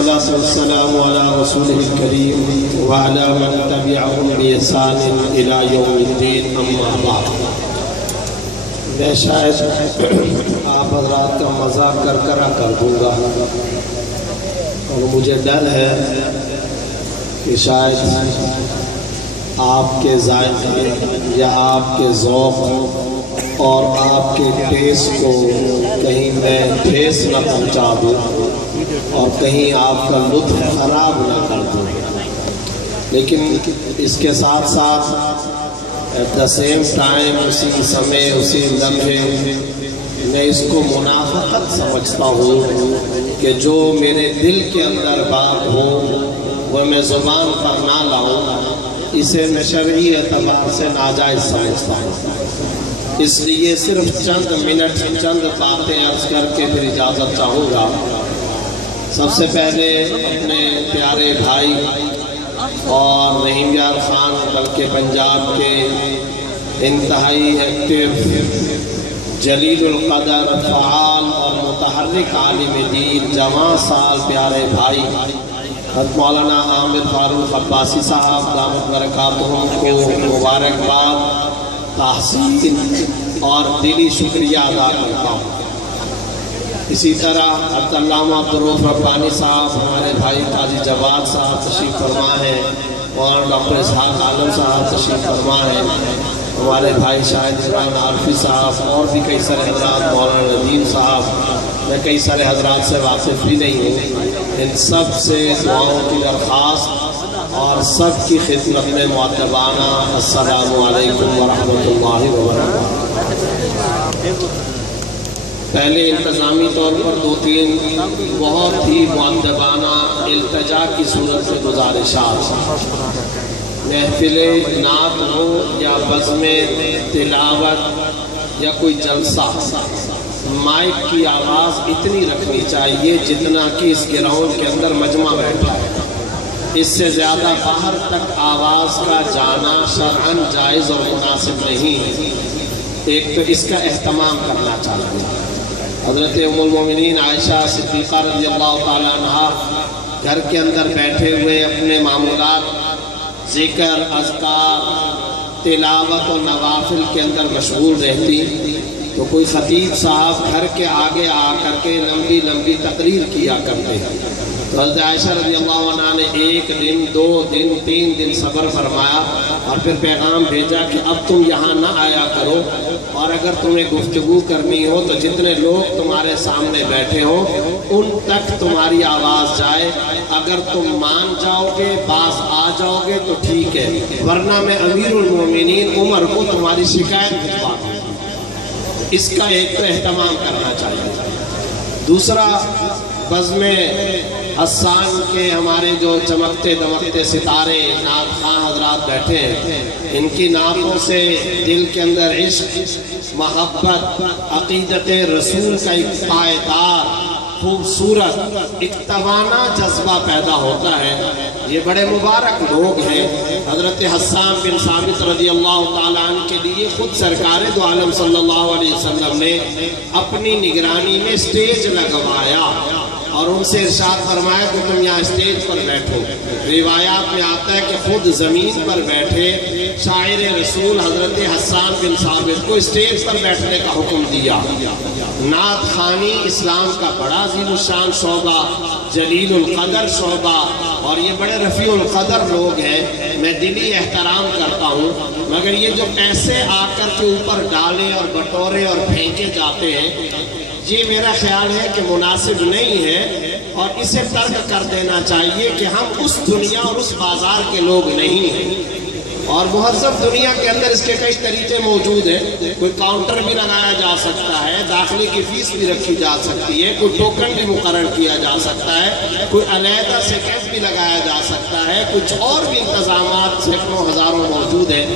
الصلاة والسلام على رسوله الكريم وعلى من تبعهم بإحسان إلى يوم الدين أما بعد. میں شاید آپ حضرات کا مذاق کر دوں گا اور مجھے ڈر ہے کہ شاید آپ کے ذائقے یا آپ کے ذوق اور آپ کے ٹیسٹ کو کہیں میں ٹھیس نہ پہنچا دوں اور کہیں آپ کا لطف خراب نہ کر دوں. لیکن اس کے ساتھ ساتھ ایٹ دا سیم ٹائم اسی سمے اسی لمحے میں اس کو منافقت سمجھتا ہوں کہ جو میرے دل کے اندر بات ہو وہ میں زبان پر نہ لاؤں، اسے میں شرعی اعتبار سے ناجائز سمجھتا ہوں. اس لیے صرف چند منٹ چند باتیں عرض کر کے پھر اجازت چاہوں گا. سب سے پہلے اپنے پیارے بھائی اور رحیم یار خان بلکہ پنجاب کے انتہائی ایکٹیو جلیل القدر فعال اور متحرک عالم دین جوان سال پیارے بھائی حضرت مولانا عامر فاروق عباسی صاحب دامت برکاتہم کو مبارکباد، تحسین اور دلی شکریہ ادا کرتا ہوں. اسی طرح حضرت علامہ عبدالرؤف ربانی صاحب، ہمارے بھائی قاضی جواد صاحب تشریف فرما ہیں اور ڈاکٹر اسحاق عالم صاحب تشریف فرما ہیں، ہمارے بھائی شاہد عمران عارفی صاحب اور بھی کئی سارے حضرات، مولانا ندیم صاحب، میں کئی سارے حضرات سے واقف بھی نہیں ہوں. ان سب سے دعاؤں کی درخواست اور سب کی خدمت میں مؤدبانہ السلام علیکم ورحمۃ اللہ وبرکاتہ. پہلے انتظامی طور پر دو تین بہت ہی مؤدبانہ التجا کی صورت میں گزارشات. محفل نعت ہو یا بزم تلاوت یا کوئی جلسہ، مائک کی آواز اتنی رکھنی چاہیے جتنا کہ اس گراؤنڈ کے اندر مجمع بیٹھا ہے. اس سے زیادہ باہر تک آواز کا جانا شرعاً جائز اور مناسب نہیں. ایک تو اس کا اہتمام کرنا چاہیے. حضرت ام المومنین عائشہ صدیقہ رضی اللہ تعالیٰ عنہا گھر کے اندر بیٹھے ہوئے اپنے معمولات ذکر، اذکار، تلاوت و نوافل کے اندر مشغول رہتی تو کوئی خطیب صاحب گھر کے آگے آ کر کے لمبی لمبی تقریر کیا کرتے ہیں. تو حضرت عائشہ رضی اللہ عنہ نے ایک دن، 2 دن، 3 دن صبر فرمایا اور پھر پیغام بھیجا کہ اب تم یہاں نہ آیا کرو، اور اگر تمہیں گفتگو کرنی ہو تو جتنے لوگ تمہارے سامنے بیٹھے ہو ان تک تمہاری آواز جائے. اگر تم مان جاؤ گے، باز آ جاؤ گے تو ٹھیک ہے، ورنہ میں امیر المومنین عمر کو تمہاری شکایت بھجوا دوں. اس کا ایک تو اہتمام کرنا چاہیے. دوسرا، بزم حسان کے ہمارے جو چمکتے دمکتے ستارے نعت خواں حضرات بیٹھے ہیں، ان کی نعتوں سے دل کے اندر عشق، محبت، عقیدت رسول کا ایک پائیدار خوبصورت ایک توانا جذبہ پیدا ہوتا ہے. یہ بڑے مبارک لوگ ہیں. حضرت حسان بن ثابت رضی اللہ تعالیٰ عنہ کے لیے خود سرکار دو عالم صلی اللہ علیہ وسلم نے اپنی نگرانی میں سٹیج لگوایا اور ان سے ارشاد فرمایا کہ تم یہاں اسٹیج پر بیٹھو. روایات میں آتا ہے کہ خود زمین پر بیٹھے شاعر رسول حضرت حسان بن ثابت کو اسٹیج پر بیٹھنے کا حکم دیا. نعت خوانی اسلام کا بڑا عظیم الشان شعبہ، جلیل القدر شعبہ، اور یہ بڑے رفیع القدر لوگ ہیں. میں دلی احترام کرتا ہوں، مگر یہ جو پیسے آ کر کے اوپر ڈالے اور بٹورے اور پھینکے جاتے ہیں، یہ میرا خیال ہے کہ مناسب نہیں ہے اور اسے ترک کر دینا چاہیے کہ ہم اس دنیا اور اس بازار کے لوگ نہیں ہیں. اور مہذب دنیا کے اندر اس کے کئی طریقے موجود ہیں. کوئی کاؤنٹر بھی لگایا جا سکتا ہے، داخلے کی فیس بھی رکھی جا سکتی ہے، کوئی ٹوکن بھی مقرر کیا جا سکتا ہے، کوئی علیحدہ سے کیمپ بھی لگایا جا سکتا ہے، کچھ اور بھی انتظامات سینکڑوں ہزاروں موجود ہیں.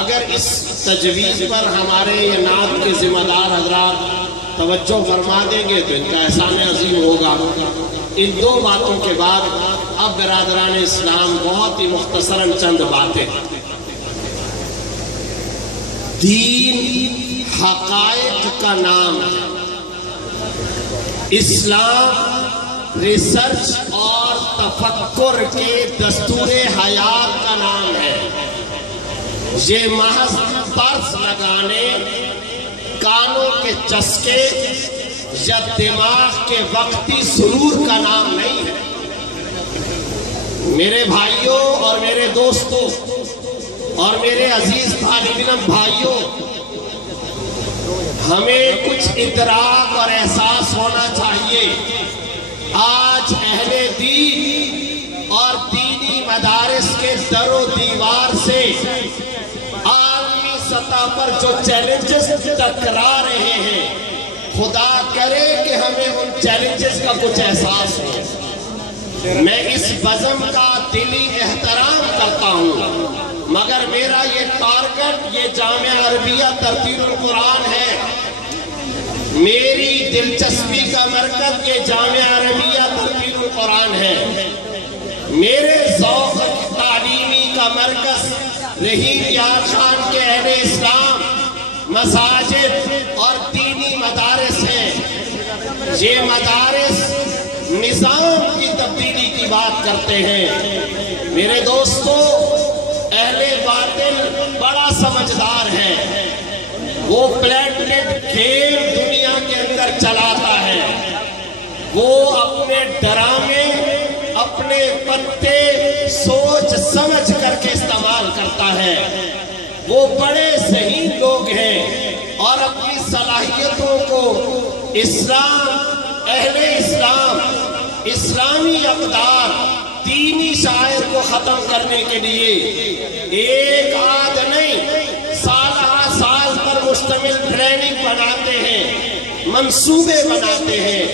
اگر اس تجویز پر ہمارے یہ نعت کے ذمہ دار حضرات توجہ فرما دیں گے تو ان کا احسان عظیم ہوگا. ان دو باتوں کے بعد اب برادران اسلام بہت ہی مختصراً چند باتیں. دین حقائق کا نام ہے. اسلام ریسرچ اور تفکر کے دستور حیات کا نام ہے۔ یہ محض برس لگانے، کانوں کے چسکے یا دماغ کے وقتی سرور کا نام نہیں ہے۔ میرے بھائیوں اور میرے دوستوں اور میرے عزیز طالب علم بھائیوں، ہمیں کچھ ادراک اور احساس ہونا چاہیے۔ آج اہل دین اور دینی مدارس کے در و دیوار سے عالمی سطح پر جو چیلنجز ٹکرا رہے ہیں، خدا کرے کہ ہمیں ان چیلنجز کا کچھ احساس ہو۔ میں اس بزم کا دلی احترام کرتا ہوں، مگر میرا یہ ٹارگٹ یہ جامعہ عربیہ ترتیل القرآن ہے۔ میری دلچسپی کا مرکز یہ جامعہ عربیہ ترتیل القرآن ہے۔ میرے ذوق تعلیمی کا مرکز رحیم یار خان کے اہل اسلام مساجد اور دینی مدارس ہیں۔ یہ مدارس نظام کی تبدیلی کی بات کرتے ہیں۔ میرے دوستو، اہل باطل بڑا سمجھدار ہے۔ وہ پلیٹلیٹ کھیل دنیا کے اندر چلاتا ہے۔ وہ اپنے ڈرامے، اپنے پتے سوچ سمجھ کر کے استعمال کرتا ہے۔ وہ بڑے ذہین لوگ ہیں اور اپنی صلاحیتوں کو اسلام، اہل اسلام، اسلامی اقدار، دینی شاعر کو ختم کرنے کے لیے ایک آدھ نہیں، سالہ سال پر مشتمل ٹریننگ بناتے ہیں، منصوبے بناتے ہیں۔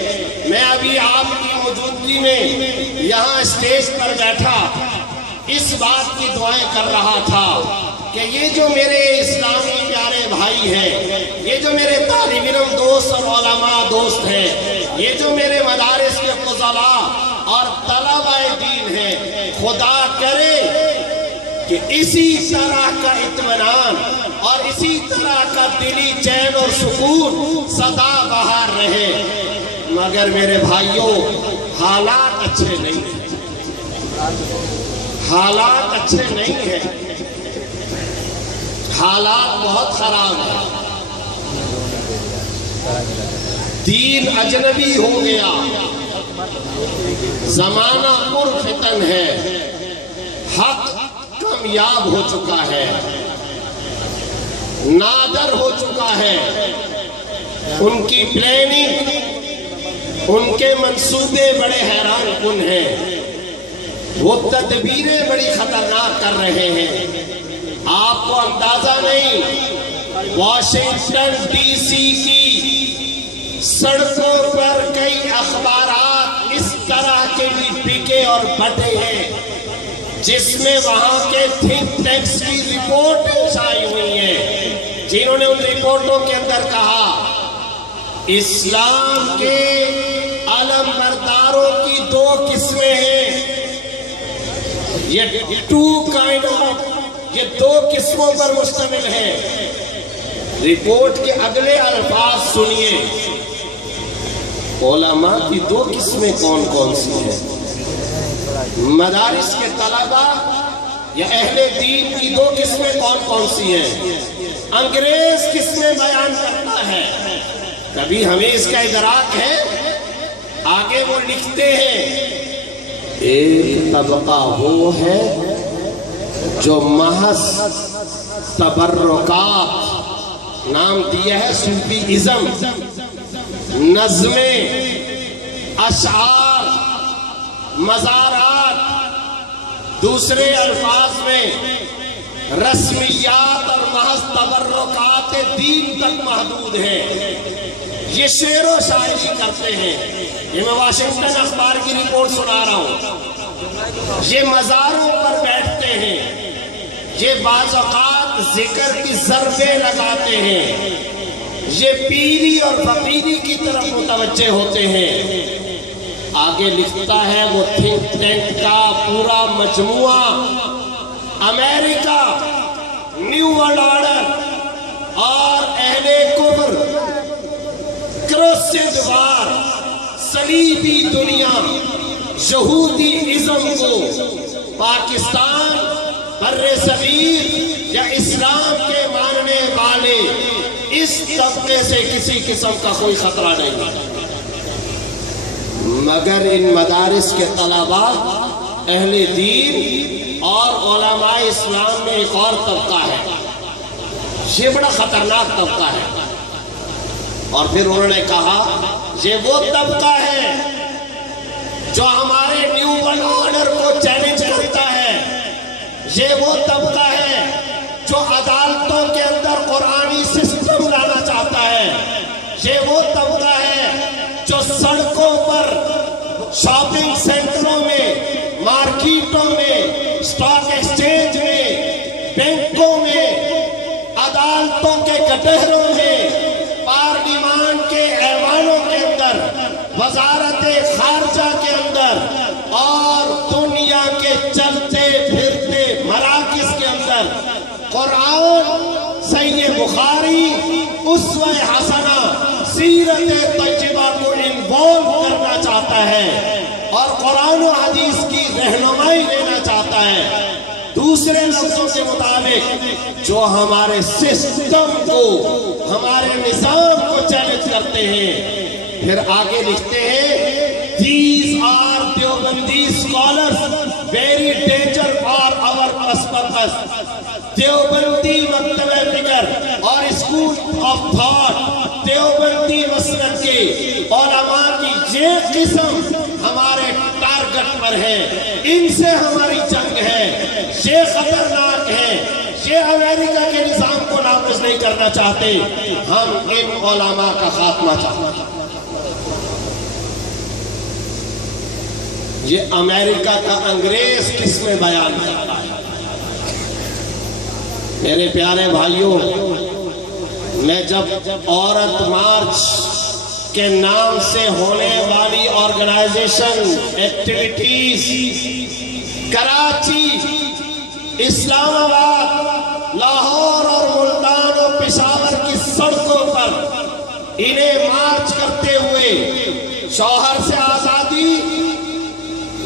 میں ابھی آپ کی موجودگی میں یہاں اسٹیج پر بیٹھا اس بات کی دعائیں کر رہا تھا کہ یہ جو میرے اسلامی پیارے بھائی ہیں، یہ جو میرے طالب علم دوست اور علماء دوست ہیں، یہ جو میرے مدارس کے فضلاء اور طلبہ دین ہیں، خدا کرے کہ اسی طرح کا اطمینان اور اسی طرح کا دلی چین اور سکون سدا بہار رہے۔ مگر میرے بھائیوں، حالات اچھے نہیں ہیں، حالات اچھے نہیں ہیں، حالات بہت خراب ہیں۔ دین اجنبی ہو گیا، زمانہ پرفتن ہے، حق کامیاب ہو چکا ہے، نادر ہو چکا ہے۔ ان کی پلاننگ، ان کے منصوبے بڑے حیران کن ہیں۔ وہ تدبیریں بڑی خطرناک کر رہے ہیں۔ آپ کو اندازہ نہیں، واشنگٹن ڈی سی کی سڑکوں پر کئی اخبارات اس طرح کے بھی بکے اور بٹے ہیں جس میں وہاں کے تھنک ٹینکس کی رپورٹیں شائع ہوئی ہیں، جنہوں نے ان رپورٹوں کے اندر کہا اسلام کے علم برداروں کی دو قسمیں ہیں۔ یہ دو قسموں پر مشتمل ہے۔ رپورٹ کے اگلے الفاظ سنیے، علماء کی دو قسمیں کون کون سی ہیں؟ مدارس کے طلبہ یا اہل دین کی دو قسمیں کون کون سی ہیں؟ انگریز قسمیں بیان کرتا ہے۔ کبھی ہمیں اس کا ادراک ہے؟ آگے وہ لکھتے ہیں ایک طبقہ وہ ہے جو محض تبرکات، نام دیا ہے صوفی ازم، نظمیں، اشعار، مزارات، دوسرے الفاظ میں رسمیات اور محض تبرکات دین تک محدود ہیں۔ یہ شعر و شاعری کرتے ہیں۔ یہ میں واشنگٹن اخبار کی رپورٹ سنا رہا ہوں۔ یہ مزاروں پر بیٹھتے ہیں، یہ بعض اوقات ذکر کی ضربیں لگاتے ہیں، یہ پیری اور فقیری کی طرف متوجہ ہوتے ہیں۔ آگے لکھتا ہے وہ تھنک ٹینک کا پورا مجموعہ امریکہ، نیو ورلڈ آرڈر اور اہل کفر، کروسیڈ وار، صلیبی دنیا یہودی ازم کو پاکستان بر صغیر یا اسلام کے ماننے والے اس طبقے سے کسی قسم کا کوئی خطرہ نہیں، مگر ان مدارس کے طلباء، اہل دین اور علماء اسلام میں ایک اور طبقہ ہے، یہ بڑا خطرناک طبقہ ہے۔ اور پھر انہوں نے کہا یہ وہ طبقہ ہے جو ہمارے نیو ورلڈ آرڈر کو چیلنج کرتا ہے، یہ وہ طبقہ ہے جو عدالتوں کے اندر قرآنی سسٹم لانا چاہتا ہے، یہ وہ طبقہ ہے جو سڑکوں پر، شاپنگ سینٹروں میں، مارکیٹوں میں، اسٹاک ایکسچینج میں، بینکوں میں، عدالتوں کے کٹہروں میں، پارلیمان کے ایوانوں کے اندر، وزارت خارجہ کے اندر اور دنیا کے چلتے پھرتے مراکز کے اندر قرآن، صحیح بخاری، اسوہ حسنہ، سیرت طیبہ کو انوالو کرنا چاہتا ہے اور قرآن و حدیث کی رہنمائی لینا چاہتا ہے۔ دوسرے لفظوں کے مطابق جو ہمارے سسٹم کو، ہمارے نظام کو چیلنج کرتے ہیں۔ پھر آگے لکھتے ہیں These are Deobandi scholars very danger for our purpose۔ Deobandi مکتب فکر اور اسکول آف تھاٹ، دیوبندی مسلک کے علماء کی یہ قسم ہمارے ٹارگٹ پر ہے، ان سے ہماری جنگ ہے، یہ خطرناک ہے، یہ امریکہ کے نظام کو نافذ نہیں کرنا چاہتے، ہم ان علماء کا خاتمہ چاہتے ہیں۔ یہ امریکہ کا انگریز کس میں بیان کرتا ہے؟ میرے پیارے بھائیوں، میں جب عورت مارچ کے نام سے ہونے والی آرگنائزیشن، ایکٹیویٹیز کراچی، اسلام آباد، لاہور اور ملتان و پشاور کی سڑکوں پر انہیں مارچ کرتے ہوئے شوہر سے آزادی،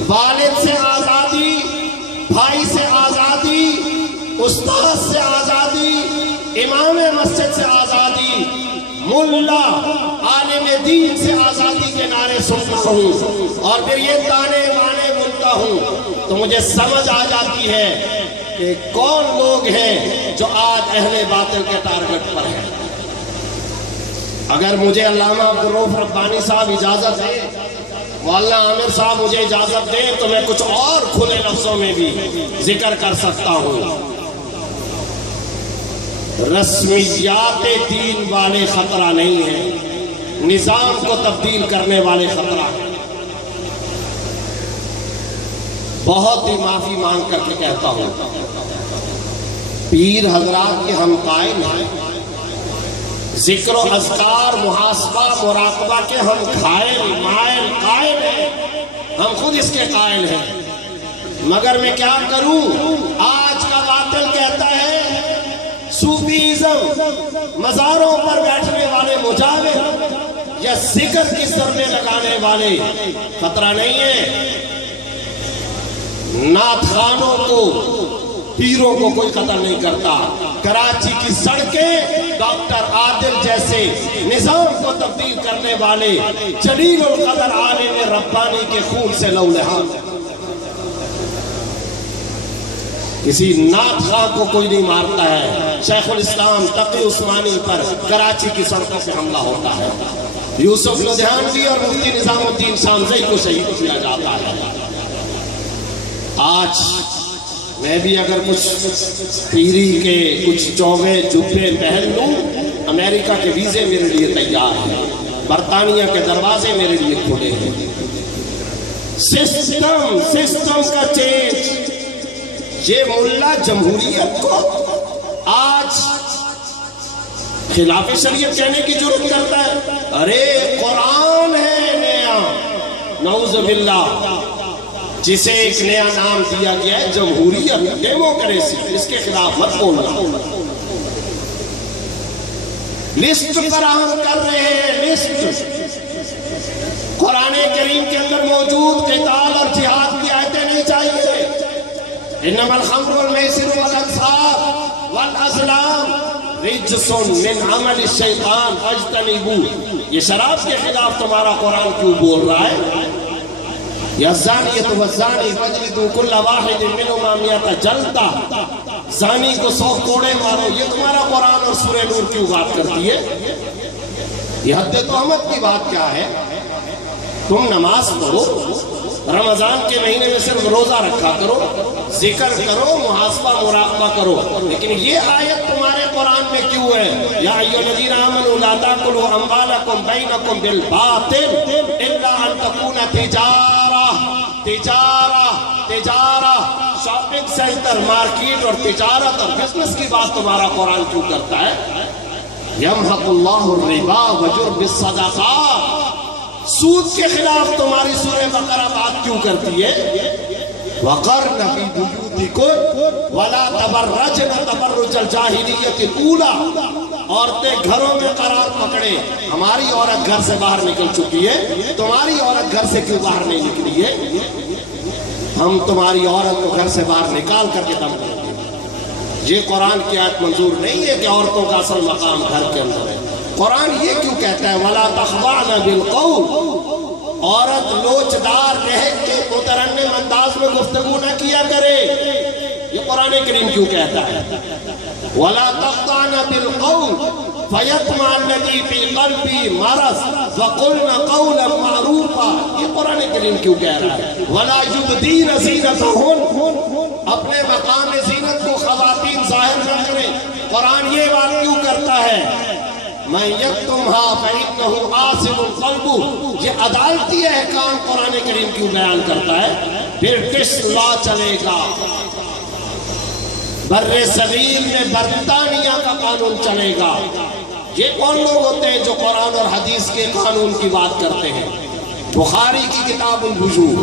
والد سے آزادی، بھائی سے آزادی، استاد سے آزادی، امام مسجد سے آزادی، ملا عالم دین سے آزادی کے نعرے سنتا ہوں اور پھر یہ تانے بانے بولتا ہوں تو مجھے سمجھ آ جاتی ہے کہ کون لوگ ہیں جو آج اہل باطل کے ٹارگٹ پر ہیں۔ اگر مجھے علامہ عبدالرؤف ربانی صاحب اجازت دے، مولانا عامر صاحب مجھے اجازت دیں تو میں کچھ اور کھلے لفظوں میں بھی ذکر کر سکتا ہوں۔ رسمیات دین والے خطرہ نہیں ہیں، نظام کو تبدیل کرنے والے خطرہ ہیں۔ بہت ہی معافی مانگ کر کے کہتا ہوں، پیر حضرات کے ہم قائل ہیں، ذکر و اذکار، محاسبہ، مراقبہ کے ہم قائل ہیں، ہم خود اس کے قائل ہیں، مگر میں کیا کروں؟ آج کا باطل کہتا ہے صوفیزم، مزاروں پر بیٹھنے والے مجاور یا ذکر کی ضربیں لگانے والے خطرہ نہیں ہے، نعت خوانوں کو، پیروں کو کوئی قتل نہیں کرتا۔ کراچی کی سڑکیں ڈاکٹر عادل جیسے نظام کو تبدیل کرنے والے جلیل القدر عالم ربانی کے خون سے لہولہان۔ کسی نعت خواہ کو کوئی نہیں مارتا ہے، شیخ الاسلام تقی عثمانی پر کراچی کی سڑکوں پہ حملہ ہوتا ہے، یوسف لدھیانوی اور مفتی نظام الدین شامزئی کو شہید کیا جاتا ہے۔ آج میں بھی اگر کچھ پیری کے کچھ چوبے جبے پہن لوں، امریکہ کے ویزے میرے لیے تیار ہیں، برطانیہ کے دروازے میرے لیے کھلے ہیں۔ سسٹم کا چینج، یہ ملا جمہوریت کو آج خلاف شریعت کہنے کی جرات کرتا ہے۔ ارے قرآن ہے نیا، نعوذ باللہ، جسے ایک نیا نام دیا گیا ہے جمہوریت، ڈیموکریسی، اس کے خلاف مت بولنا۔ لسٹ فراہم کر رہے ہیں، لسٹ قرآن کریم کے اندر موجود قتال اور جہاد کی آیتیں نہیں چاہیے۔ انما الخمر والمیسر والانصاب والازلام رجس من عمل الشیطان فاجتنبوہ، یہ شراب کے خلاف تمہارا قرآن کیوں بول رہا ہے؟ یزانیۃ والزانی فاجلدوا کل واحد منہما مئۃ جلدہ، زانی کو 100 کوڑے مارو، یہ تمہارا قرآن اور سورہ نور کیوں بات کرتی ہے؟ یہ حد تہمت کی بات کیا ہے؟ تم نماز پڑھو، رمضان کے مہینے میں صرف روزہ رکھا کرو، ذکر کرو، محاسبہ مراقبہ کرو، لیکن یہ آیت تمہارے قرآن میں کیوں ہے؟ یا ایھا الذین آمنوا لا تاکلوا اموالکم بینکم بالباطل الا ان تکون تجارہ، شاپنگ سینٹر، مارکیٹ اور تجارت اور بزنس کی بات تمہارا قرآن کیوں کرتا ہے؟ یمحق اللہ الربا ویربی الصدقات، سود کے خلاف تمہاری سورہ بقرہ بات کیوں کرتی ہے؟ وَقَرْنَ فِي بُيُوتِكُنَّ وَلَا تَبَرَّجْنَ تَبَرُّجَ الْجَاهِلِيَّةِ الْأُولَىٰ، عورتیں گھروں میں قرار پکڑے، ہماری عورت گھر سے باہر نکل چکی ہے، تمہاری عورت گھر سے کیوں باہر نہیں نکلی ہے؟ ہم تمہاری عورت کو گھر سے باہر نکال کر کے دم کریں گے۔ یہ قرآن کی آیت منظور نہیں ہے کہ عورتوں کا اصل مقام گھر کے اندر ہے۔ قرآن یہ کیوں کہتا ہے وَلَا تَخْضَعْنَ بِالْقَوْلِ، عورت لوچدار لہجے کے مترنم انداز میں گفتگو نہ کیا کرے، یہ قرآن کریم کیوں کہتا ہے؟ وَلَا تَخْضَعْنَ بِالْقَوْلِ فَيَطْمَعَ الَّذِي فِي قَلْبِهِ مَرَضٌ وَقُلْنَ قَوْلًا مَّعْرُوفًا، یہ قرآن کریم کیوں کہہ رہا ہے؟ وَلَا يُبْدِينَ زِینَتَہُنَّ، اپنے مقام زینت کو خواتین ظاہر نہ کریں۔ قرآن یہ بات کیوں کرتا ہے؟ مَن یکتمھا فإنہ آثم قلبہ، یہ عدالتی احکام قرآن کریم کیوں بیان کرتا ہے؟ برٹش لا چلے گا، بر صغیر میں برطانیہ کا قانون چلے گا۔ یہ کون لوگ ہوتے ہیں جو قرآن اور حدیث کے قانون کی بات کرتے ہیں؟ بخاری کی کتاب الوضوء،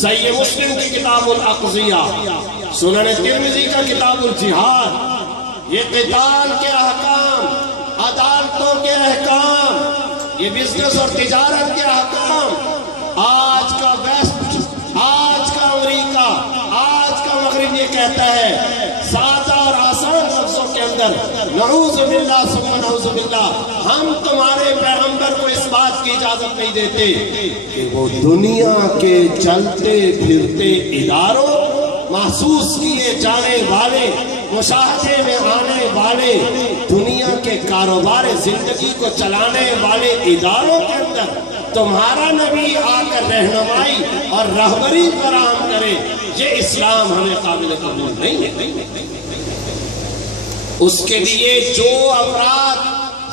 صحیح مسلم کی کتاب الاقضیہ، سنن ترمذی کا کتاب الجہاد، یہ قتال کے احکام، عدالتوں کے احکام، یہ بزنس اور تجارت کے احکام، آج کا ویسٹ، آج کا امریکہ، آج کا مغرب یہ کہتا ہے سادہ اور آسان لفظوں کے اندر نعوذ باللہ ثم نعوذ باللہ، ہم تمہارے پیغمبر کو اس بات کی اجازت نہیں دیتے کہ وہ دنیا کے چلتے پھرتے اداروں، محسوس کیے جانے والے، مشاہدے میں آنے والے، دنیا کے کاروبار زندگی کو چلانے والے اداروں کے اندر تمہارا نبی آ کر رہنمائی اور رہبری فراہم کرے، یہ اسلام ہمیں قابل قبول نہیں ہے۔ اس کے لیے جو افراد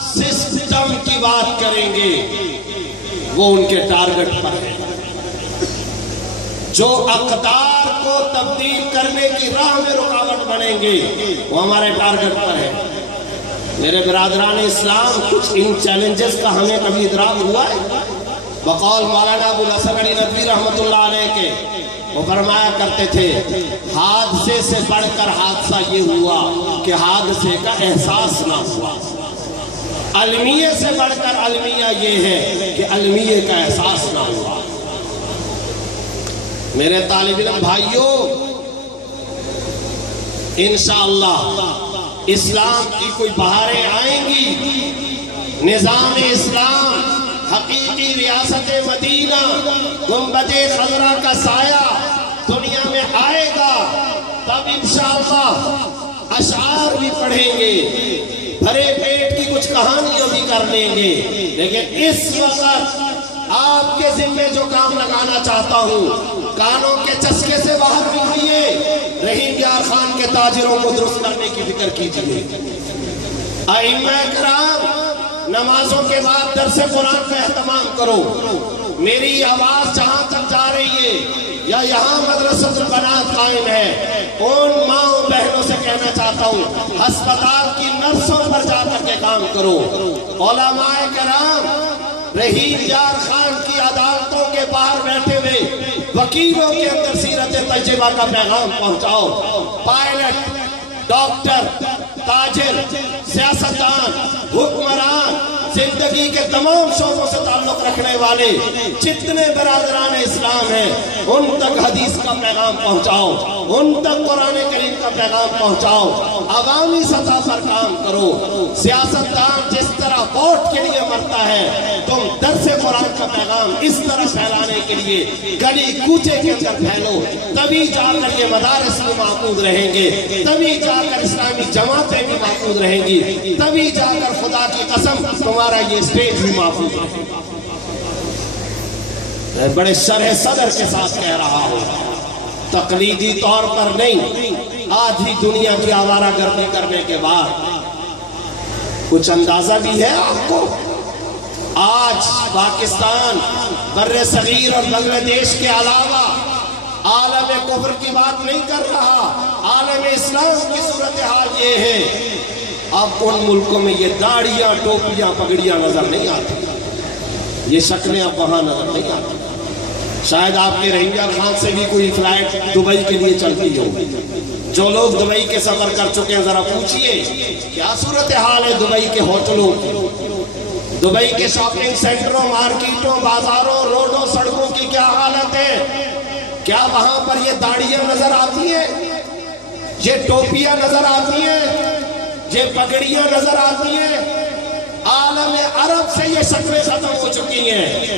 سسٹم کی بات کریں گے وہ ان کے ٹارگٹ پر ہے، جو اقدار کو تبدیل کرنے کی راہ میں رکاوٹ بنیں گے وہ ہمارے ٹارگٹ پر ہے۔ میرے برادران اسلام، کچھ ان چیلنجز کا ہمیں کبھی ادراک ہوا ہے؟ بقول مولانا ابو الحسن علی ندوی رحمۃ اللہ علیہ کے، وہ فرمایا کرتے تھے حادثے سے بڑھ کر حادثہ یہ ہوا کہ حادثے کا احساس نہ ہوا، المیہ سے بڑھ کر المیہ یہ ہے کہ المیہ کا احساس نہ ہوا۔ میرے طالب علم بھائیوں، انشاءاللہ اسلام کی کوئی بہاریں آئیں گی، نظام اسلام، حقیقی ریاست مدینہ، گنبد خضرا کا سایہ دنیا میں آئے گا، تب انشاءاللہ اشعار بھی پڑھیں گے، بھرے پیٹ کی کچھ کہانیاں بھی کر لیں گے، لیکن اس وقت آپ کے ذمہ جو کام لگانا چاہتا ہوں، کانوں کے چسکے سے باہر نکلیے، رحیم یار خان کے تاجروں کو درست کرنے کی فکر کیجئے۔ ائمہ کرام، نمازوں کے بعد درس قرآن کا اہتمام کرو۔ میری آواز جہاں تک جا رہی ہے یا یہاں مدرسۃ البنات قائم ہے، ان ماں بہنوں سے کہنا چاہتا ہوں ہسپتال کی نرسوں پر جا کر کے کام کرو۔ علماء کرام، رحیم یار خان کی عدالتوں کے باہر بیٹھے ہوئے وکیلوں کے اندر سیرت طیبہ کا پیغام پہنچاؤ۔ پائلٹ، ڈاکٹر، تاجر، سیاستدان، حکمران، زندگی کے تمام شعبوں سے تعلق رکھنے والے جتنے برادران اسلام ہیں ان تک حدیث کا پیغام پہنچاؤ، ان تک قرآن کریم کا پیغام پہنچاؤ، عوامی سطح پر کام کرو۔ سیاستدان جس طرح ووٹ کے لیے مرتا ہے، تم درس قرآن کا پیغام اس طرح پھیلانے کے لیے گلی کوچے کے اندر پھیلو، تبھی جا کر یہ مدارس بھی محفوظ رہیں گے، تبھی جا کر اسلامی جماعتیں بھی محفوظ رہیں گی، تبھی جا کر خدا کی قسم تمہارا یہ سٹیج بھی محفوظ رہے گا۔ میں بڑے شرح صدر کے ساتھ کہہ رہا ہوں، تقلیدی طور پر نہیں، آج ہی دنیا کی آوارہ گردی کرنے کے بعد کچھ اندازہ بھی ہے آپ کو؟ آج پاکستان بر صغیر اور بنگلہ دیش کے علاوہ عالم کفر کی بات نہیں کر رہا، عالم اسلام کی صورتحال یہ ہے، اب ان ملکوں میں یہ داڑیاں، ٹوپیاں، پگڑیاں نظر نہیں آتی، یہ شکلیں اب وہاں نظر نہیں آتی۔ شاید آپ کے رحیمیہ خان سے بھی کوئی فلائٹ دبئی کے لیے چلتی ہو، جو لوگ دبئی کے سفر کر چکے ہیں ذرا پوچھئے کیا صورتحال ہے دبئی کے ہوٹلوں کی، دبئی کے شاپنگ سینٹروں، مارکیٹوں، بازاروں، روڈوں، سڑکوں کی کیا حالت ہے؟ کیا وہاں پر یہ داڑیاں نظر آتی ہیں، یہ ٹوپیاں نظر آتی ہیں، یہ پگڑیاں نظر آتی ہیں؟ عالم عرب سے یہ شکلیں ختم ہو چکی ہیں،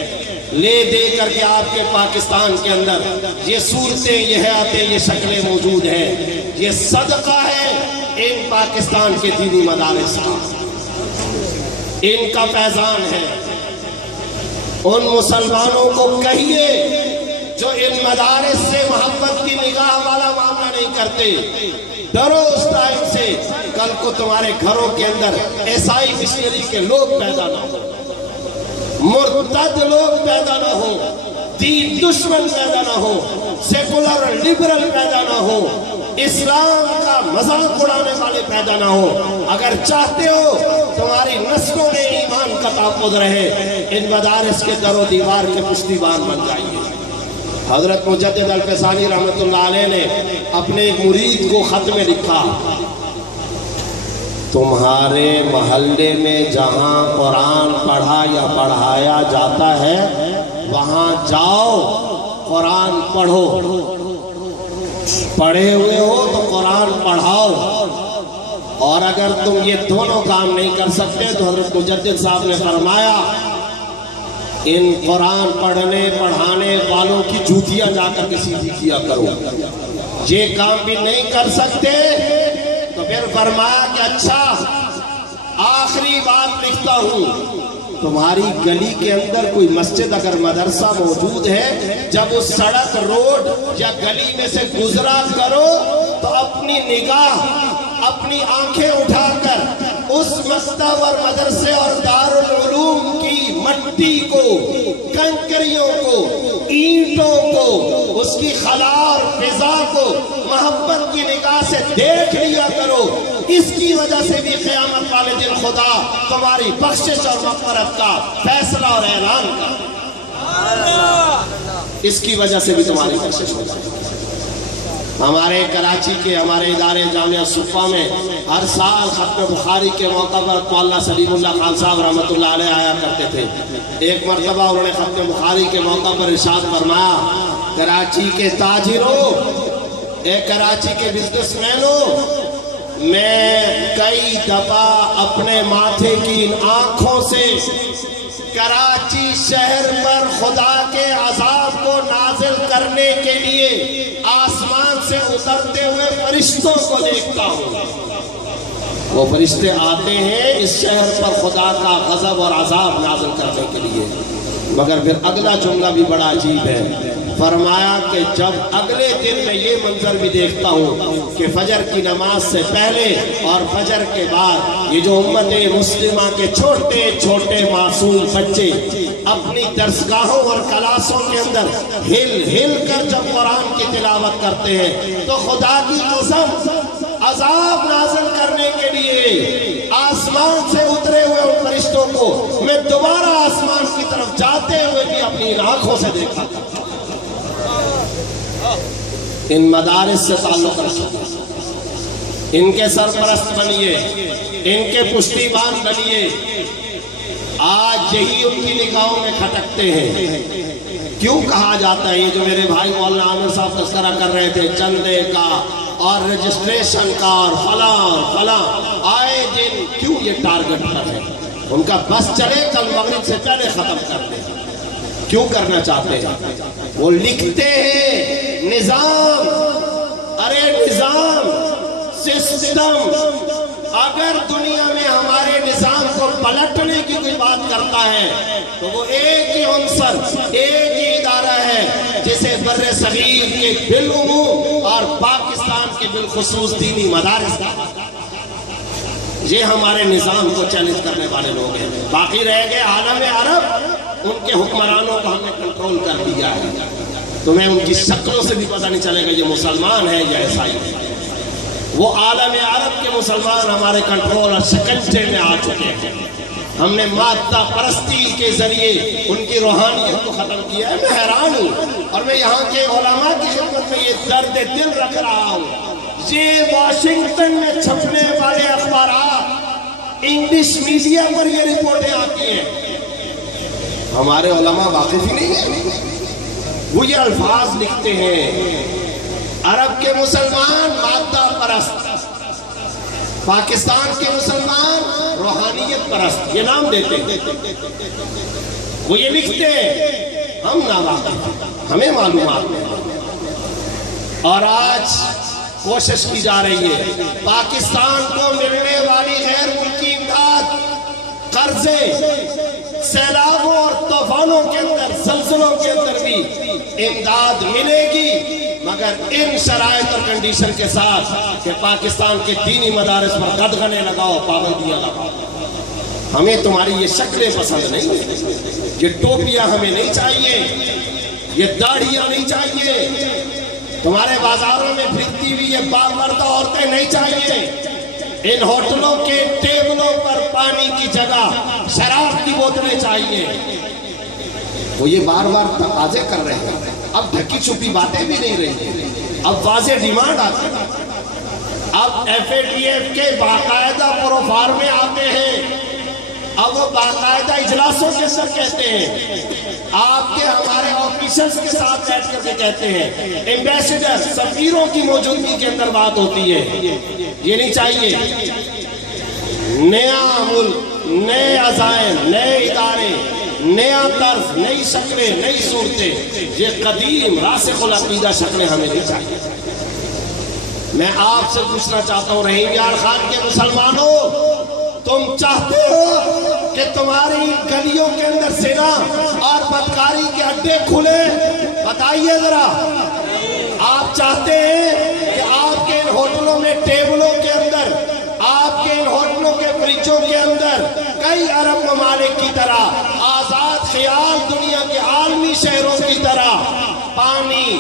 لے دے کر کے آپ کے پاکستان کے اندر یہ صورتیں، یہ حیاتیں، یہ شکلیں موجود ہیں۔ یہ صدقہ ہے ان پاکستان کے دینی مدارس کا، ان کا فیضان ہے۔ ان مسلمانوں کو کہیے جو ان مدارس سے محبت کی نگاہ والا معاملہ نہیں کرتے، ڈرو اس ٹائم سے، کل کو تمہارے گھروں کے اندر عیسائی مشنری کے لوگ پیدا نہ ہو، مرتد لوگ پیدا نہ ہو، دین دشمن پیدا نہ ہو، سیکولر لبرل پیدا نہ ہو، اسلام کا مذاق اڑانے والے پیدا نہ ہو۔ اگر چاہتے ہو تمہاری نسلوں میں ایمان کا تحفظ رہے، ان مدارس کے در و دیوار کے پشتیبان بن جائیے۔ حضرت مجدد الفسانی رحمت اللہ علیہ نے اپنے ایک مرید کو خط میں لکھا، تمہارے محلے میں جہاں قرآن پڑھا یا پڑھایا جاتا ہے وہاں جاؤ، قرآن پڑھو، پڑھے ہوئے ہو تو قرآن پڑھاؤ، اور اگر تم یہ دونوں کام نہیں کر سکتے تو حضرت مجدد صاحب نے فرمایا ان قرآن پڑھنے پڑھانے والوں کی جوتیاں جا کر کسی بھی کیا کرو۔ یہ کام بھی نہیں کر سکتے تو پھر فرمایا کہ اچھا آخری بات لکھتا ہوں، تمہاری گلی کے اندر کوئی مسجد اگر مدرسہ موجود ہے، جب اس سڑک روڈ یا گلی میں سے گزرا کرو تو اپنی نگاہ، اپنی آنکھیں اٹھا کر اس مکتب اور مدرسے اور دارالعلوم کی مٹی کو، کنکریوں کو، اینٹوں کو، اس کی خلا اور فضا کو محبت کی نگاہ سے دیکھ لیا کرو۔ اس کی وجہ سے بھی قیامت والے دن خدا تمہاری بخشش اور مغفرت کا فیصلہ اور اعلان کرے، اس کی وجہ سے بھی تمہاری بخشش ہو جائے۔ ہمارے کراچی کے ہمارے ادارے جامعہ صفا میں ہر سال ختم بخاری کے موقع پر مولانا سلیم اللہ خان صاحب رحمت اللہ علیہ آیا کرتے تھے۔ ایک مرتبہ انہوں نے ختم بخاری کے موقع پر ارشاد فرمایا، کراچی کے تاجروں، کراچی کے بزنس مینوں، میں کئی دفعہ اپنے ماتھے کی ان آنکھوں سے کراچی شہر پر خدا کے عذاب کو نازل کرنے کے لیے آسمان سے اترتے ہوئے فرشتوں کو دیکھتا ہوں۔ وہ فرشتے آتے ہیں اس شہر پر خدا کا غضب اور عذاب نازل کرنے کے لیے، مگر پھر اگلا جملہ بھی بڑا عجیب ہے، فرمایا کہ جب اگلے دن میں یہ منظر بھی دیکھتا ہوں کہ فجر کی نماز سے پہلے اور فجر کے بعد یہ جو امت مسلمہ کے چھوٹے چھوٹے معصوم بچے اپنی درسگاہوں اور کلاسوں کے اندر ہل ہل کر جب قرآن کی تلاوت کرتے ہیں تو خدا کی قسم عذاب نازل کرنے کے لیے آسمان سے اترے ہوئے ان فرشتوں کو میں دوبارہ آسمان کی طرف جاتے ہوئے بھی اپنی آنکھوں سے دیکھا تھا۔ ان مدارس سے تعلق رکھیں، ان کے سرپرست بنیے، ان کے پشتیبان بنیے، آج یہی ان کی نگاہوں میں کھٹکتے ہیں۔ کیوں کہا جاتا ہے یہ جو میرے بھائی مولانا عامر صاحب تذکرہ کر رہے تھے چندے کا اور رجسٹریشن کا اور فلاں آئے دن کیوں یہ ٹارگٹ پر ہے؟ ان کا بس چلے کل مغرب سے پہلے ختم کر دیں۔ کیوں کرنا چاہتے ہیں؟ وہ لکھتے ہیں نظام، ارے نظام سسٹم اگر دنیا میں ہمارے نظام کو پلٹنے کی کوئی بات کرتا ہے تو وہ ایک ہی عنصر، ایک ہی ادارہ ہے جسے بر صغیر کے بالعموم اور پاکستان کے بالخصوص دینی مدارس کا، یہ ہمارے نظام کو چیلنج کرنے والے لوگ ہیں۔ باقی رہ گئے عالم عرب، ان کے حکمرانوں کو ہم نے کنٹرول کر دیا ہے، تمہیں ان کی شکلوں سے بھی پتہ نہیں چلے گا یہ مسلمان ہے یا عیسائی ہے۔ وہ عالم عرب کے مسلمان ہمارے کنٹرول اور شکنجے میں آ چکے ہیں۔ ہم نے مادہ پرستی کے ذریعے ان کی روحانیت کو ختم کیا ہے۔ میں حیران ہوں اور میں یہاں کے علماء کی خدمت میں یہ درد دل رکھ رہا ہوں، یہ واشنگٹن میں چھپنے والے اخبارات انگلش میڈیا پر یہ رپورٹیں آتی ہیں، ہمارے علماء واقف ہی نہیں ہیں۔ وہ یہ الفاظ لکھتے ہیں عرب کے مسلمان مادہ پرست، پاکستان کے مسلمان روحانیت پرست، یہ نام دیتے ہیں۔ وہ یہ لکھتے ہیں، ہم ناواقف، ہمیں معلومات نہیں۔ اور آج کوشش کی جا رہی ہے پاکستان کو ملنے والی غیر ملکی امداد، قرضے، سیلابوں اور طوفانوں کے اندر، زلزلوں کے اندر بھی امداد ملے گی، مگر ان شرائط اور کنڈیشن کے ساتھ کہ پاکستان کے دینی مدارس پر قدغنے لگاؤ، پابندیاں لگاؤ۔ ہمیں تمہاری یہ شکلیں پسند نہیں ہیں، یہ ٹوپیاں ہمیں نہیں چاہیے، یہ داڑھیاں نہیں چاہیے، تمہارے بازاروں میں پھرتی ہوئی یہ بامردہ عورتیں نہیں چاہیے، ان ہوٹلوں کے ٹیبلوں پر پانی کی جگہ شراب کی بوتلیں چاہیے۔ وہ یہ بار بار تقاضے کر رہے ہیں، اب ڈھکی چھپی باتیں بھی نہیں رہی، اب واضح ڈیمانڈ آتی ہے۔ اب FATF کے باقاعدہ پروفارمے آتے ہیں، اب وہ باقاعدہ اجلاسوں کے سر کہتے ہیں، آپ کے ہمارے آفیسرز کے ساتھ بیٹھ کر کے کہتے ہیں، ایمبیسیڈر سفیروں کی موجودگی کے اندر بات ہوتی ہے۔ یہ نہیں چاہیے، نیا ملک، نئے عزائم، نئے ادارے، نیا طرز، نئی شکلیں، نئی صورتیں، یہ قدیم راسخ العقیدہ شکلیں ہمیں نہیں چاہیے۔ میں آپ سے پوچھنا چاہتا ہوں رحیم یار خان کے مسلمانوں، تم چاہتے ہو کہ تمہاری گلیوں کے اندر زنا اور بدکاری کے اڈے کھلے؟ بتائیے ذرا، آپ چاہتے ہیں کہ آپ کے ان ہوٹلوں میں ٹیبلوں کے اندر، آپ کے ان ہوٹلوں کے فریجوں کے اندر کئی عرب ممالک کی طرح آزاد خیال دنیا کے عالمی شہروں کی طرح پانی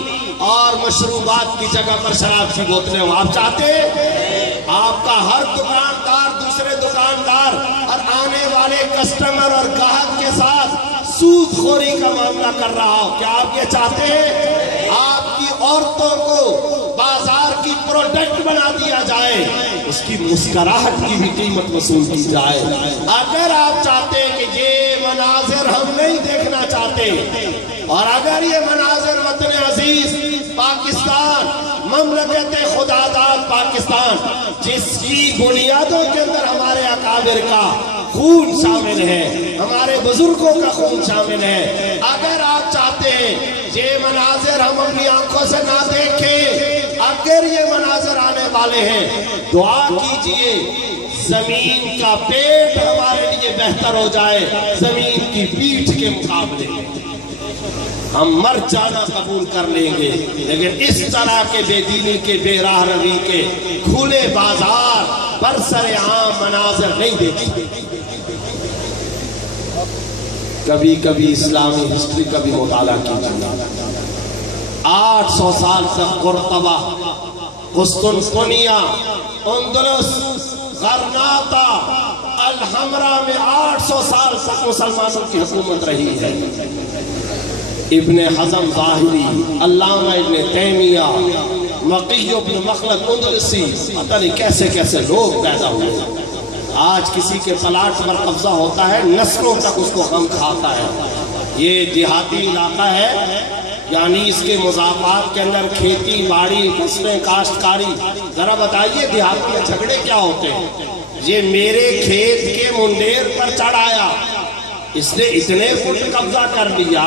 اور مشروبات کی جگہ پر شراب کی بوتلیں ہوں؟ آپ چاہتے ہیں آپ کا ہر دکاندار دوسرے دکاندار اور آنے والے کسٹمر اور گاہک کے ساتھ سود خوری کا معاملہ کر رہا ہو؟ کیا آپ یہ چاہتے ہیں آپ کی عورتوں کو بازار کی پروڈکٹ بنا دیا جائے، اس کی مسکراہٹ کی بھی قیمت وصول کی جائے؟ اگر آپ چاہتے ہیں کہ یہ مناظر ہم نہیں دیکھنا چاہتے، اور اگر یہ مناظر وطن عزیز پاکستان، مملکت خداداد پاکستان، جس کی بنیادوں کے اندر ہمارے اکابر کا خون شامل ہے، ہمارے بزرگوں کا خون شامل ہے، اگر آپ چاہتے ہیں یہ مناظر ہم اپنی آنکھوں سے نہ دیکھیں، اگر یہ مناظر آنے والے ہیں، دعا کیجئے زمین کا پیٹ ہمارے لیے بہتر ہو جائے زمین کی پیٹھ کے مقابلے۔ ہم مر جانا قبول کر لیں گے، لیکن اس طرح کے بے دینی کے، بے راہ روی کے کھلے بازار برسر عام مناظر نہیں دیکھیں۔ کبھی کبھی اسلامی ہسٹری کا بھی مطالعہ کیجیے۔ 800 سال تک قرطبہ، قسطنطنیہ، اندلس، غرناطہ، الحمرا میں 800 سال تک مسلمانوں کی حکومت رہی ہے۔ ابن حزم ظاہری، علامہ ابن تیمیہ، مقی ابن مخلد اندلسی، پتہ نہیں کیسے کیسے لوگ پیدا ہوئے، آج کسی کے پلاٹ پر قبضہ ہوتا ہے، نسلوں تک اس کو غم کھاتا ہے۔ یہ دیہاتی علاقہ ہے، یعنی اس کے مضافات کے اندر کھیتی باڑی فصلیں کاشتکاری۔ ذرا بتائیے دیہاتی جھگڑے کیا ہوتے ہیں؟ یہ میرے کھیت کے منڈیر پر چڑھ آیا، اس نے اتنے فٹ قبضہ کر لیا،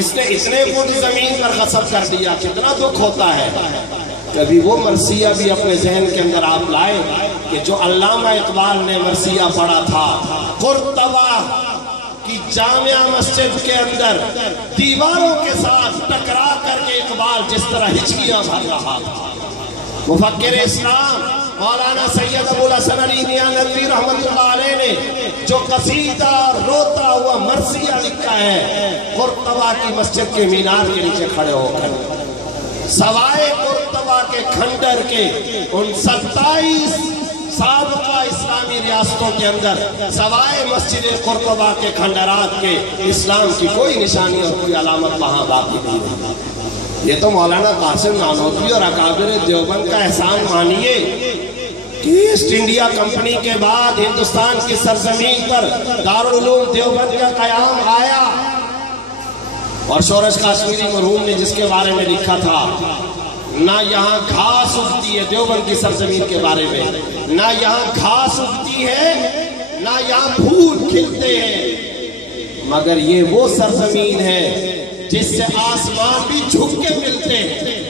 اس نے اتنے فٹ زمین پر غصب کر دیا، کتنا دکھ ہوتا ہے۔ کبھی وہ مرثیہ بھی اپنے ذہن کے اندر آپ لائے کہ جو علامہ اقبال نے مرثیہ پڑھا تھا، قرطبہ کی جامع مسجد کے اندر دیواروں کے ساتھ ٹکرا کر کے اقبال جس طرح ہچکیاں بھر رہا تھا۔ مفکر اسلام مولانا سید ابو الحسن علی میاں ندوی رحمۃ اللہ علیہ نے جو قصیدہ روتا ہوا مرثیہ لکھا ہے، قرطبہ کی مسجد کے مینار کے نیچے کھڑے ہو کر، سوائے قرطبہ کے کھنڈر کے ان 27 سابقہ اسلامی ریاستوں کے اندر سوائے مسجد قرطبہ کے کھنڈرات کے اسلام کی کوئی نشانی اور کوئی علامت وہاں باقی نہیں ہے۔ یہ تو مولانا قاسم نانوتوی اور اکابر دیوبند کا احسان مانیے کہ ایسٹ انڈیا کمپنی کے بعد ہندوستان کی سرزمین پر دارالعلوم دیوبند کا قیام آیا، اور شورش کاشمیری مرحوم نے جس کے بارے میں لکھا تھا، نہ یہاں گھاس اگتی ہے، دیوبند کی سرزمین کے بارے میں، نہ یہاں گھاس اگتی ہے نہ یہاں پھول کھلتے ہیں، مگر یہ وہ سرزمین ہے جس سے آسمان بھی جھک کے ملتے ہیں۔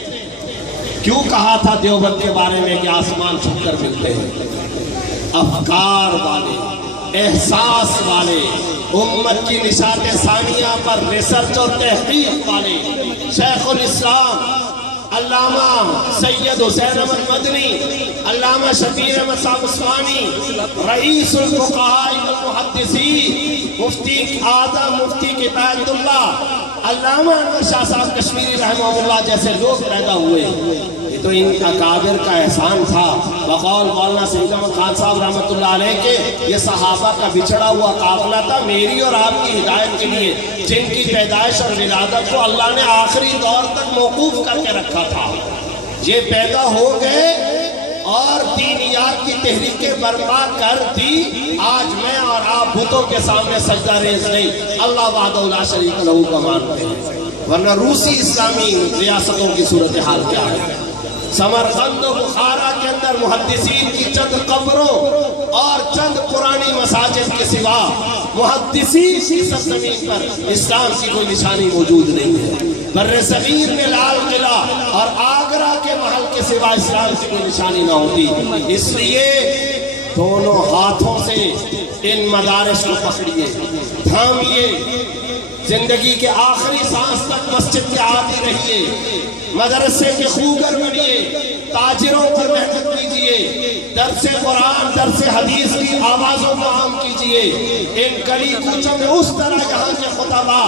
کیوں کہا تھا دیوبند کے بارے میں کہ آسمان جھک کر ملتے ہیں؟ افکار والے، احساس والے، امت کی نشاط ثانیہ پر ریسرچ اور تحقیق والے شیخ الاسلام علامہ سید حسین احمد مدنی، علامہ شبیر احمد صاحب عثمانی، رئیس الفقہاء والمحدثین، مفتی اعظم مفتی کفایت اللہ، علامہ انور شاہ صاحب کشمیری رحمہ اللہ جیسے لوگ پیدا ہوئے۔ یہ تو ان اکابر کا احسان تھا۔ بقول مولانا سید احمد خان صاحب رحمۃ اللہ علیہ کے یہ صحابہ کا بچھڑا ہوا قافلہ تھا میری اور آپ کی ہدایت کے لیے، جن کی پیدائش اور ولادت کو اللہ نے آخری دور تک موقوف کر کے رکھا تھا۔ یہ پیدا ہو گئے اور دینیات کی تحریکیں برپا کر دی۔ آج میں اور آپ بتوں کے سامنے سجدہ ریز نہیں، اللہ وحدہ لا شریک لہ کو مانتے ہیں، ورنہ روسی اسلامی ریاستوں کی صورتحال کیا ہے؟ سمرقند و بخارا کے اندر محدثین کی چند قبروں اور چند پرانی مساجد کے سوا محدثین کی سرزمین پر اسلام کی کوئی نشانی موجود نہیں ہے۔ بر صغیر میں لال قلعہ اور آگرہ کے محل کے سوا اسلام کی کوئی نشانی نہ ہوتی۔ اس لیے دونوں ہاتھوں سے ان مدارس کو پکڑیے، تھامیے، زندگی کے آخری سانس تک مسجد کے عادی رہیے، مدرسے کے خوگر بنیے، تاجروں پر محنت کیجئے، درس قرآن درس حدیث کی آوازوں کو عام کیجئے۔ ان گلی کوچوں میں اس طرح یہاں کے خطبہ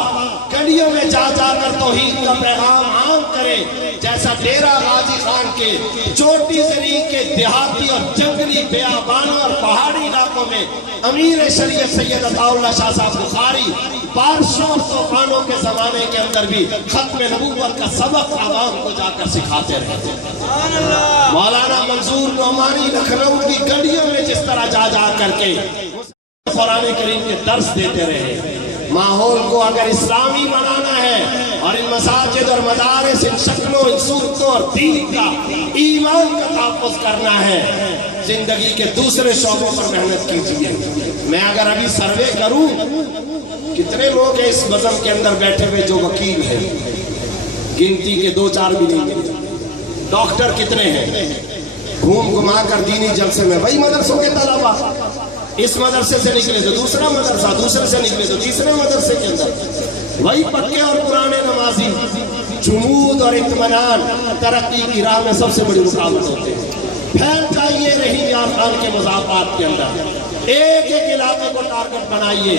گلیوں میں جا جا کر توحید کا پیغام عام کریں جیسا ڈیرہ غازی خان کے چوٹی زمین کے دیہاتی اور جنگلی بیابانوں اور پہاڑی علاقوں میں امیر شریعت سید عطا اللہ شاہ صاحب بخاری بارشوں اور طوفانوں کے زمانے کے اندر بھی ختم نبوت کا سبق عوام کو جا کر سکھاتے رہتے ہیں۔ مولانا منظور نعمانی لکھنؤ کی گلیوں میں جس طرح جا جا کر کے قرآن کریم کے درس دیتے رہے۔ ماحول کو اگر اسلامی بنانا ہے اور ان مساجد اور مدارس ان شکلوں ان صورتوں اور دین کا ایمان کا تحفظ کرنا ہے، زندگی کے دوسرے شعبوں پر محنت کیجیے۔ میں اگر ابھی سروے کروں کتنے لوگ ہیں اس بزم کے اندر بیٹھے ہوئے جو وکیل ہیں، گنتی کے 2-4 بھی نہیں ملے۔ ڈاکٹر کتنے ہیں، گھوم گھما کر دینی جلسے میں وہی مدرسوں کے طلبہ، اس مدرسے سے نکلے تو دوسرا مدرسہ، دوسرے سے نکلے تو تیسرے مدرسے کے اندر وہی پکے اور پرانے نمازی۔ جمود اور اطمینان ترقی کی راہ میں سب سے بڑی رکاوٹ ہوتے ہیں۔ پھیل جائیے رحیم یار خان کے مضافات کے اندر، ایک ایک علاقے کو ٹارگٹ بنائیے،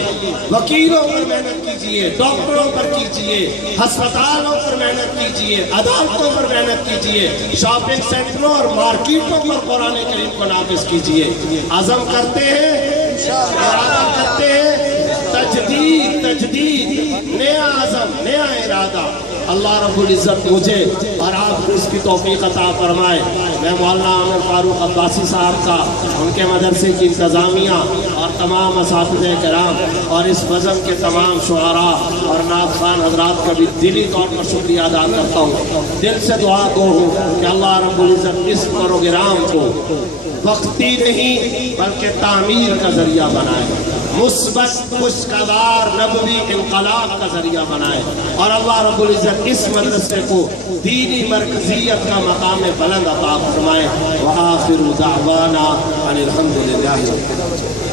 وکیلوں پر محنت کیجئے، ڈاکٹروں پر کیجئے، ہسپتالوں پر محنت کیجئے، عدالتوں پر محنت کیجئے، شاپنگ سینٹروں اور مارکیٹوں پر قرآن کریم کو نافذ کیجئے۔ عزم کرتے ہیں، ارادہ کرتے ہیں، تجدید نیا عزم، نیا ارادہ۔ اللہ رب العزت مجھے اور آپ کو اس کی توفیق عطا فرمائے۔ میں مولانا عامر فاروق عباسی صاحب کا، ان کے مدرسے کی انتظامیہ اور تمام اساتذہ کرام اور اس بزم کے تمام شعراء اور نعت خوان حضرات کا بھی دلی طور پر شکریہ ادا کرتا ہوں۔ دل سے دعا گو ہوں کہ اللہ رب العزت اس پروگرام کو وقتی نہیں بلکہ تعمیر کا ذریعہ بنائے، مثبت خوشگوار نبوی انقلاب کا ذریعہ بنائے، اور اللہ رب العزت اس مدرسے کو دینی مرکزیت کا مقام بلند عطا فرمائے۔ وآخر دعوانا ان الحمد للہ رب العالمین۔